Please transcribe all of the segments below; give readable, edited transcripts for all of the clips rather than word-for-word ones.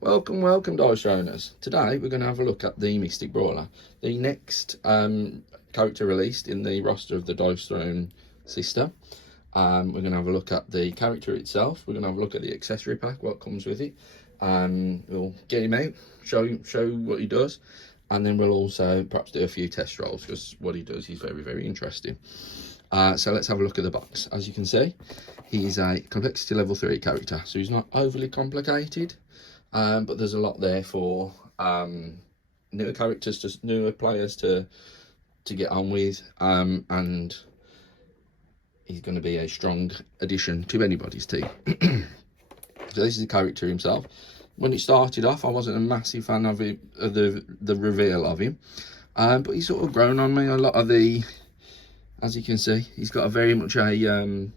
Welcome dice owners. Today we're going to have a look at the Mystic Brawler, the next character released in the roster of the Dice Throne system. We're going to have a look at the character itself. We're going to have a look at the accessory pack, what comes with it. We'll get him out, show what he does, and then we'll also perhaps do a few test rolls, because what he does is very interesting. So let's have a look at the box. As you can see, he's a complexity level 3 character, so he's not overly complicated. But there's a lot there for newer characters, newer players to get on with, and he's going to be a strong addition to anybody's team. So this is the character himself. When it started off, I wasn't a massive fan of it, the reveal of him, but he's sort of grown on me. A lot of the, as you can see, he's got a very much a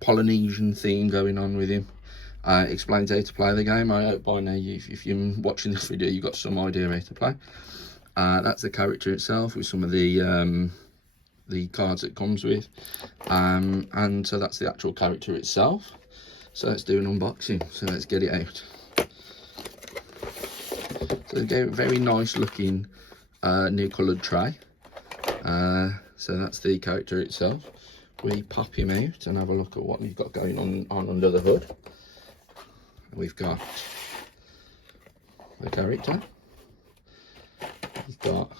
Polynesian theme going on with him. Explains how to play the game. I hope by now, if you're watching this video, you've got some idea how to play. That's the character itself with some of the cards it comes with, and so that's the actual character itself. So let's do an unboxing. So let's get it out. So again, very nice looking new coloured tray. So that's the character itself. We pop him out and have a look at what we've got going on under the hood. We've got the character. He's got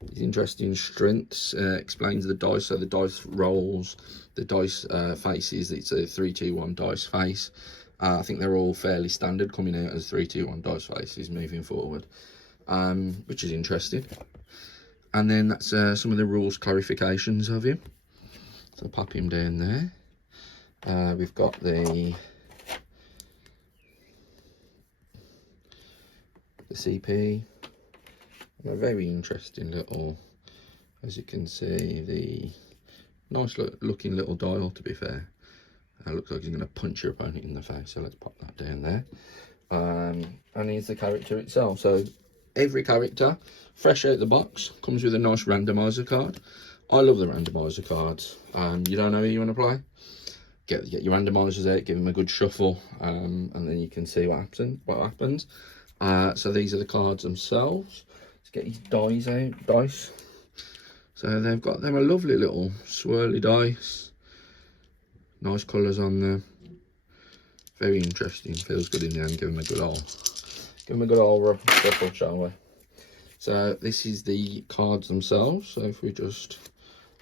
his interesting strengths, explains the dice, so the dice rolls, the dice faces. It's a 3-2-1 dice face. I think they're all fairly standard, coming out as 3-2-1 dice faces moving forward, which is interesting. And then that's some of the rules clarifications of him. So pop him down there. We've got the CP, and a very interesting little, as you can see, the nice looking little dial. To be fair, looks like he's going to punch your opponent in the face, so let's pop that down there. And here's the character itself. So every character fresh out the box comes with a nice randomizer card. I love the randomizer cards. You don't know who you want to play, get your randomizers out, give them a good shuffle, and then you can see what happens. So these are the cards themselves. Let's get his dice. So they've got them a lovely little swirly dice. Nice colours on them. Very interesting. Feels good in the hand. Give them a good old shuffle, shall we? So this is the cards themselves. So if we just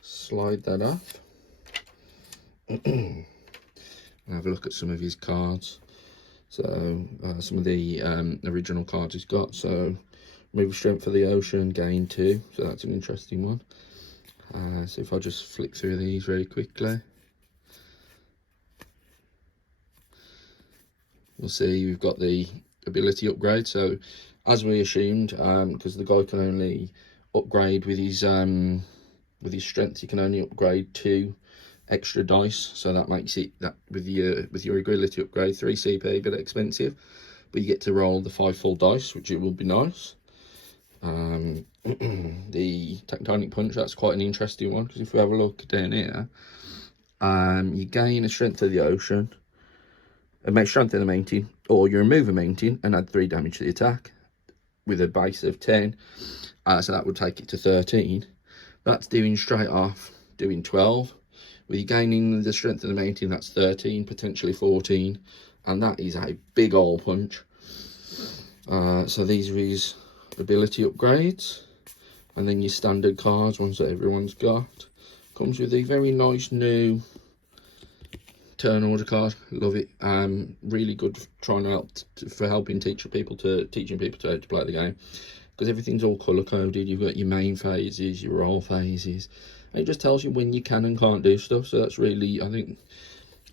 slide that up and have a look at some of his cards. So some of the original cards he's got. So remove strength for the ocean, gain 2. So that's an interesting one. So if I just flick through these very quickly, we'll see we've got the ability upgrade. So as we assumed, because the guy can only upgrade with his strength, he can only upgrade 2 extra dice, so that makes it that with your ability upgrade 3 CP, a bit expensive, but you get to roll the 5 full dice, which it will be nice. The tectonic punch, that's quite an interesting one, because if we have a look down here, you gain a strength of the ocean, make strength of the mountain, or you remove a mountain and add 3 damage to the attack with a base of 10. So that would take it to 13. That's doing straight off, doing 12. With you gaining the strength of the mountain, that's 13, potentially 14, and that is a big old punch. So these are his ability upgrades, and then your standard cards, ones that everyone's got. Comes with a very nice new turn order card. Love it. Really good for helping teaching people to how to play the game, because everything's all color coded. You've got your main phases, your roll phases. It just tells you when you can and can't do stuff, so that's really, I think.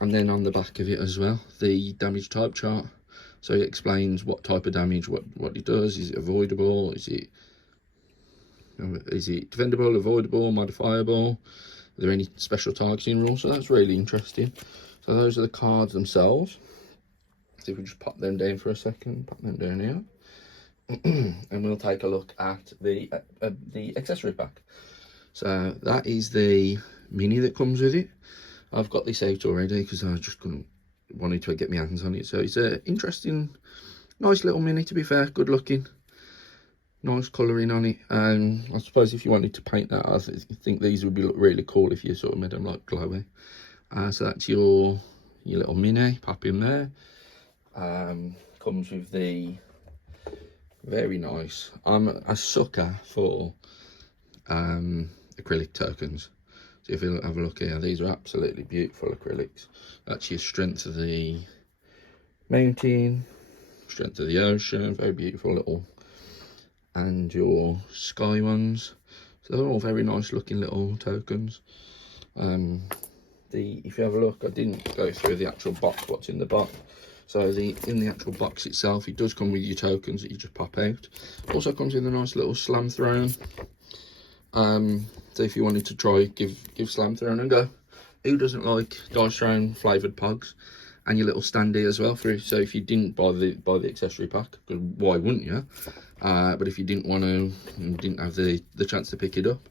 And then on the back of it as well, the damage type chart. So it explains what type of damage, what it does. Is it avoidable? Is it defendable, avoidable, modifiable? Are there any special targeting rules? So that's really interesting. So those are the cards themselves. So if we just pop them down for a second, pop them down here, and we'll take a look at the accessory pack. So that is the mini that comes with it. I've got this out already because I just couldn't wanted to get my hands on it. So it's an interesting, nice little mini, to be fair. Good looking, nice colouring on it. And I suppose if you wanted to paint that, I think these would look really cool if you sort of made them like glowy. So that's your little mini, pop in there. Comes with the very nice, I'm a sucker for acrylic tokens. So if you have a look here, these are absolutely beautiful acrylics. That's your strength of the mountain, strength of the ocean, very beautiful little, and your sky ones. So they're all very nice looking little tokens. If you have a look, I didn't go through the actual box, what's in the box. So in the actual box itself, it does come with your tokens that you just pop out. Also comes with a nice little slam throne. So if you wanted to try, give slam throne a go. Who doesn't like dice throne flavoured pogs? And your little standee as well. So if you didn't buy the accessory pack, because why wouldn't you? But if you didn't want to, and didn't have the chance to pick it up,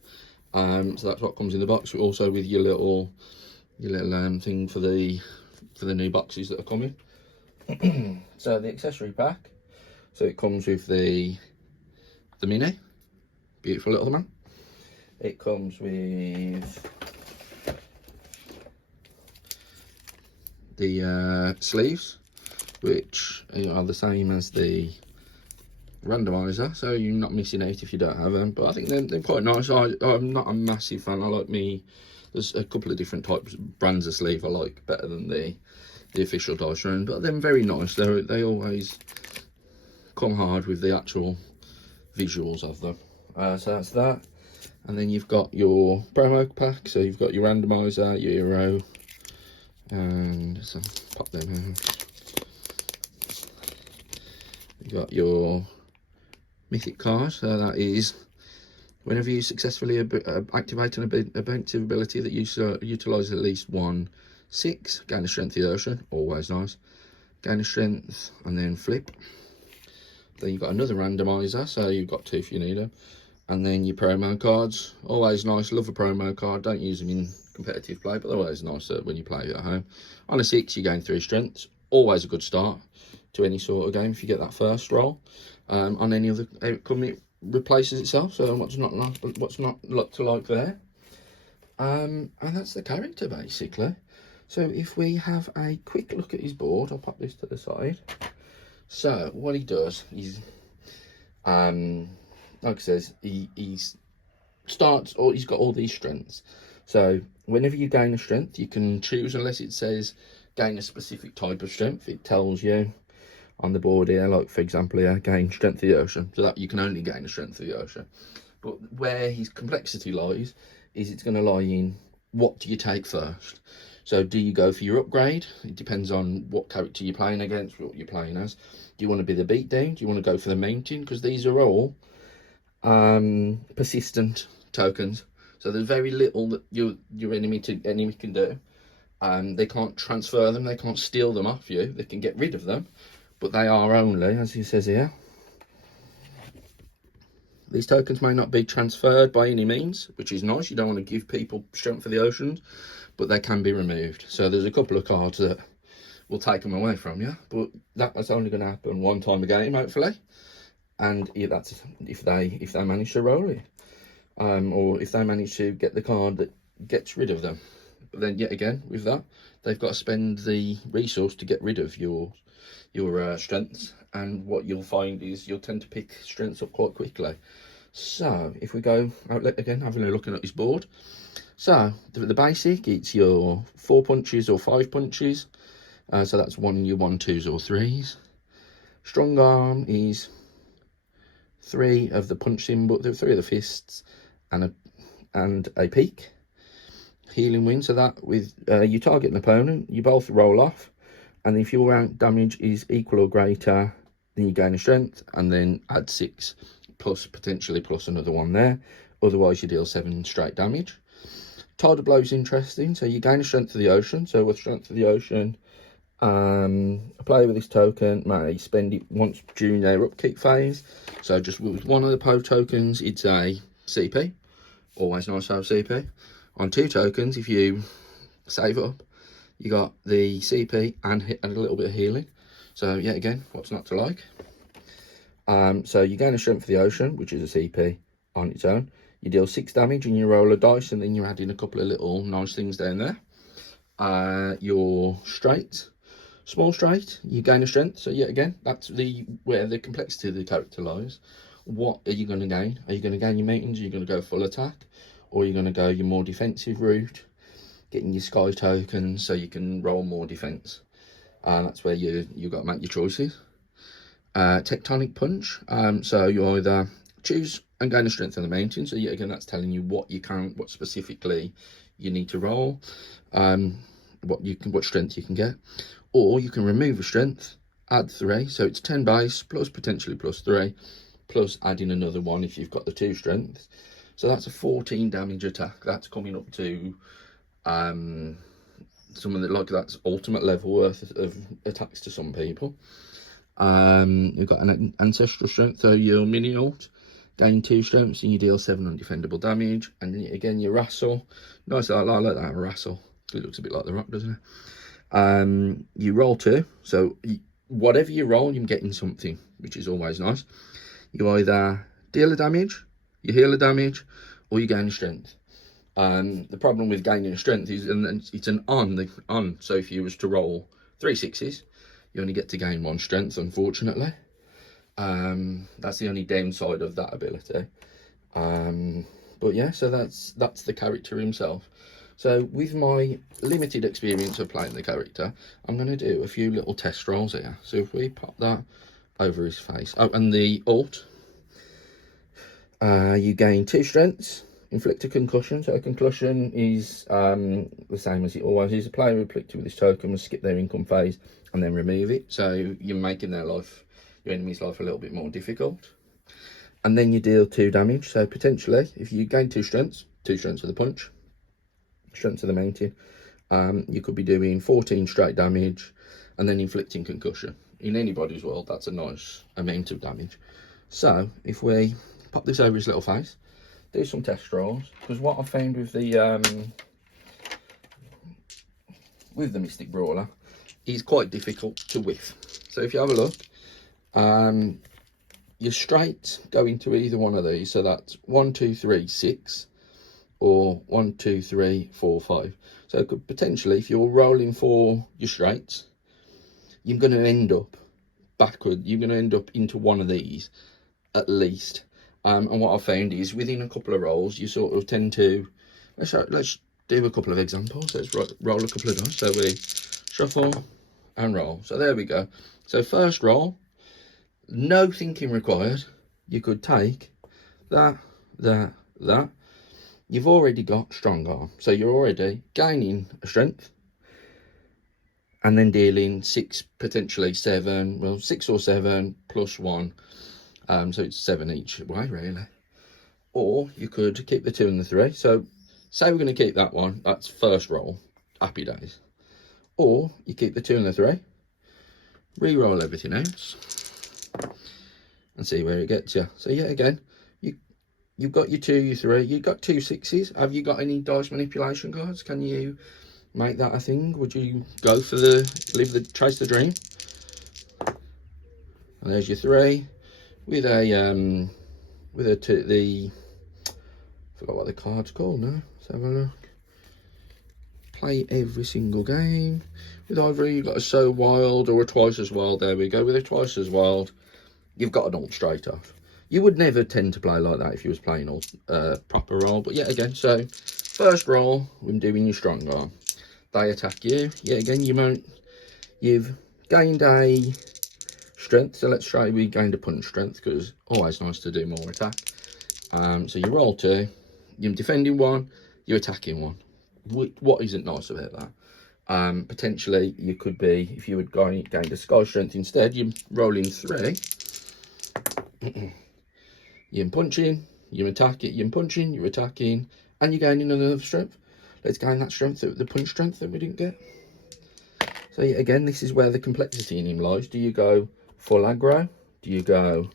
so that's what comes in the box. Also with your little thing for the new boxes that are coming. So the accessory pack, so it comes with the mini, beautiful little man. It comes with the sleeves, which are the same as the randomizer, so you're not missing out if you don't have them. But I think they're quite nice. I'm not a massive fan. I like there's a couple of different types, brands of sleeve I like better than the official dice round, but they're very nice. They always come hard with the actual visuals of them. So that's that. And then you've got your promo pack. So you've got your randomizer, your hero, and so pop them out. You've got your mythic card. So that is whenever you successfully activate an objective ability that utilises at least 1/6, gain a strength of the ocean, always nice. Gain a strength and then flip. Then you've got another randomizer, so you've got 2 if you need them. And then your promo cards, always nice. Love a promo card. Don't use them in competitive play, but they're always nice when you play at home. On a 6, you gain 3 strengths. Always a good start to any sort of game if you get that first roll. On any other outcome, it replaces itself. So what's not to like there? And that's the character basically. So if we have a quick look at his board, I'll pop this to the side. So what he does is, like I says, he starts, or he's got all these strengths. So whenever you gain a strength, you can choose, unless it says gain a specific type of strength. It tells you on the board here, like for example here, gain strength of the ocean. So that you can only gain a strength of the ocean. But where his complexity lies is it's going to lie in what do you take first. So do you go for your upgrade? It depends on what character you're playing against, what you're playing as. Do you want to be the beatdown? Do you want to go for the mountain? Because these are all persistent tokens. So there's very little that your enemy can do. They can't transfer them. They can't steal them off you. They can get rid of them. But they are only, as he says here, these tokens may not be transferred by any means, which is nice. You don't want to give people strength for the oceans, but they can be removed. So there's a couple of cards that will take them away from you, but that's only going to happen one time a game, hopefully. And that's if they manage to roll it, or if they manage to get the card that gets rid of them. But then yet again, with that, they've got to spend the resource to get rid of your strengths, and what you'll find is you'll tend to pick strengths up quite quickly. So if we go out again, having a look at his board. So the basic, it's your 4 punches or 5 punches. So that's your 1, 2s or 3s. Strong arm is 3 of the punch symbol, 3 of the fists, and a peak. Healing wind, so that with you target an opponent, you both roll off, and if your rank damage is equal or greater, then you gain a strength, and then add 6 potentially plus another 1 there. Otherwise you deal 7 straight damage. Tidal blow is interesting, so you gain a strength of the ocean. So with strength of the ocean, a player with this token may spend it once during their upkeep phase. So just with one of the pro tokens, it's a CP. Always nice to have CP. On 2 tokens, if you save up, You got the CP and a little bit of healing. So yeah, again, what's not to like? So you gain a strength for the ocean, which is a CP on its own. You deal 6 damage and you roll a dice, and then you add in a couple of little nice things down there. Your straight, small straight, you gain a strength. So yet again, that's where the complexity of the character lies. What are you going to gain? Are you going to gain your meetings? Are you going to go full attack? Or are you going to go your more defensive route, getting your sky tokens so you can roll more defense? That's where you've got to make your choices. Tectonic punch. So you either choose and gain a strength on the mountain. So yet again, that's telling you what specifically you need to roll, what strength you can get. Or you can remove a strength, add 3, so it's 10 base plus potentially plus 3, plus adding another 1 if you've got the 2 strengths. So that's a 14 damage attack. That's coming up to that's ultimate level worth of attacks to some people. You've got an ancestral strength, so your mini ult, gain 2 strengths and you deal 7 undefendable damage. And then again, your wrestle, nice, I like that wrestle. It looks a bit like the Rock, doesn't it? You roll 2, so whatever you roll, you're getting something, which is always nice. You either deal a damage, you heal a damage, or you gain a strength. The problem with gaining a strength is, and it's an on. So if you was to roll 3 6s, you only get to gain 1 strength, unfortunately. That's the only downside of that ability. But yeah, so that's the character himself. So with my limited experience of playing the character, I'm going to do a few little test rolls here. So if we pop that over his face. Oh, and the ult, you gain 2 strengths, inflict a concussion. So a concussion is the same as it always is. A player afflicted with this token must skip their income phase and then remove it. So you're making your enemy's life a little bit more difficult. And then you deal 2 damage. So potentially, if you gain 2 strengths of the punch, strength of the mountain, you could be doing 14 straight damage and then inflicting concussion. In anybody's world, that's a nice amount of damage. So if we pop this over his little face, do some test rolls, because what I found with the Mystic Brawler, he's quite difficult to whiff. So if you have a look, your straight go into either one of these. So that's 1 2 3 6, or 1 2 3 4 5. So it could potentially, if you're rolling for your straights, you're going to end up backward. You're going to end up into one of these at least. And what I found is within a couple of rolls, you sort of tend to, let's do a couple of examples. Let's roll a couple of dice. So we shuffle and roll. So there we go. So first roll, no thinking required. You could take that. You've already got strong arm. So you're already gaining a strength and then dealing 6, potentially 7, well, 6 or 7 plus 1. So it's 7 each way, really. Or you could keep the 2 and the 3. So say we're going to keep that one. That's first roll. Happy days. Or you keep the 2 and the 3. Re-roll everything else. And see where it gets you. So yeah, again, you've got your 2, your 3. You've got 2 6s. Have you got any dice manipulation cards? Can you make that a thing? Would you go for chase the dream? And there's your 3. With a forgot what the card's called now. Let's have a look. Play every single game. With either you've got a so wild or a twice as wild. There we go. With a twice as wild, you've got an ult straight off. You would never tend to play like that if you was playing all proper roll. But yet again, so first roll, when doing your strong arm, they attack you. Yet again, you've gained a strength. So let's try we gained a punch strength, because always nice to do more attack. So you roll 2, you're defending 1, you're attacking 1. What isn't nice about that? Potentially you could be, if you would gained a sky strength instead, you're rolling 3. You're punching, you're attacking, you're punching, you're attacking, and you're gaining another strength. Let's gain that strength, the punch strength that we didn't get. So yeah, again, this is where the complexity in him lies. Do you go full aggro? Do you go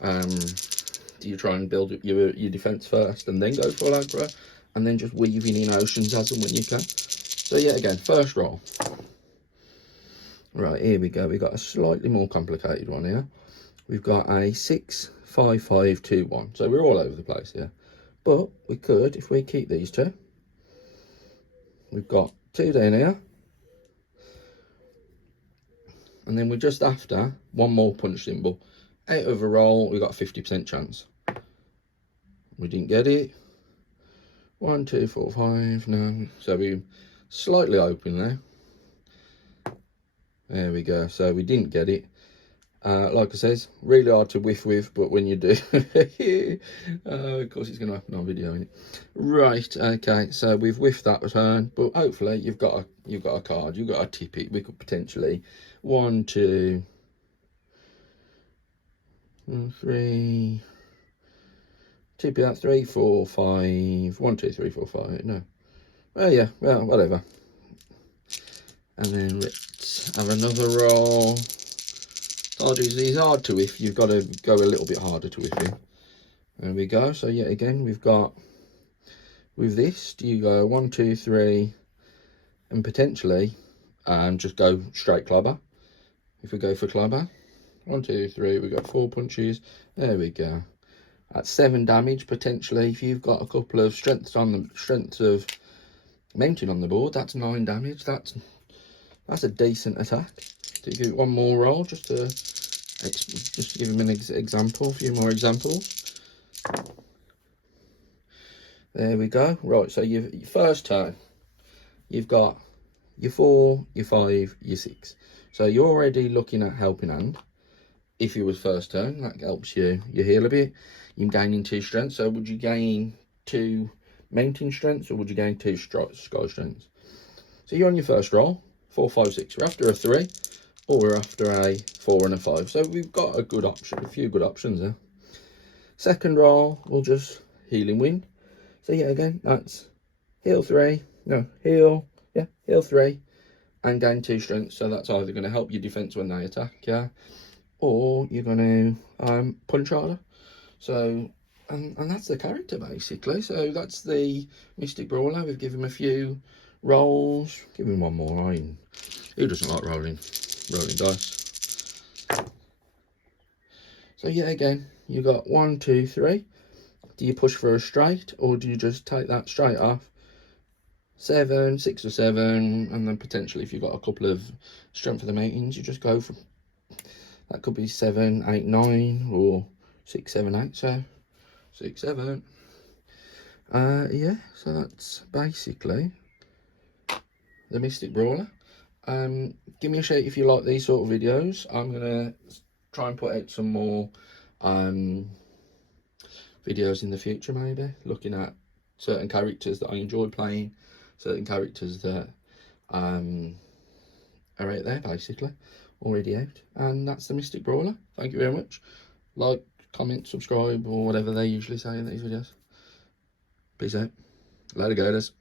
do you try and build up your defense first and then go full aggro, and then just weaving in oceans as and when you can? So yeah, again, first roll. Right, here we go. We've got a slightly more complicated one here. We've got a 6, 5, 5, 2, 1. So we're all over the place here. But we could, if we keep these two, we've got 2 down here. And then we're just after one more punch symbol. Out of a roll, we got a 50% chance. We didn't get it. 1, 2, 4, 5, no. So we slightly open there. There we go. So we didn't get it. Like I says, really hard to whiff with, but when you do, of course it's going to happen on video, isn't it? Right, okay, so we've whiffed that turn, but hopefully you've got a card, you've got a tippet. We could potentially 1, 2, 3, tippet out 3, 4, 5, 1, 2, 3, 4, 5. No, well, yeah, well, whatever. And then let's have another roll. He's hard to whiff. You've got to go a little bit harder to whiff him. There we go. So yet again, we've got with this. Do you go 1, 2, 3, and potentially just go straight clobber? If we go for clobber, 1, 2, 3, we've got 4 punches. There we go. That's 7 damage potentially. If you've got a couple of strengths of mounting on the board, that's 9 damage. That's a decent attack. So you give it one more roll just to give him an example, a few more examples. There we go. Right, so your first turn, you've got your 4, your 5, your 6. So you're already looking at helping hand. If you was first turn, that helps you heal a bit. You're gaining 2 strengths. So would you gain 2 mountain strengths or would you gain 2 sky strengths? So you're on your first roll, 4, 5, 6. We're after a 3. Or we're after a 4 and a 5. So we've got a few good options there. Second roll, we'll just healing wind. So yeah, again, that's heal 3, heal 3 and gain 2 strength. So that's either going to help your defense when they attack, yeah, or you're going to punch harder. So, and that's the character basically. So that's the Mystic Brawler. We've given him a few rolls. Give him one more. Who doesn't like rolling dice? So yeah, again, you got 1, 2, 3. Do you push for a straight or do you just take that straight off? 7, 6 or 7, and then potentially if you've got a couple of strength for the mountains, you just go for, that could be 7, 8, 9 or 6, 7, 8. So 6, 7. Yeah, so that's basically the Mystic Brawler. Give me a shout if you like these sort of videos. I'm gonna try and put out some more videos in the future, maybe looking at certain characters that I enjoy playing, certain characters that are out there basically already out, and that's the Mystic Brawler. Thank you very much. Like, comment, subscribe, or whatever they usually say in these videos. Peace out. Later, gators.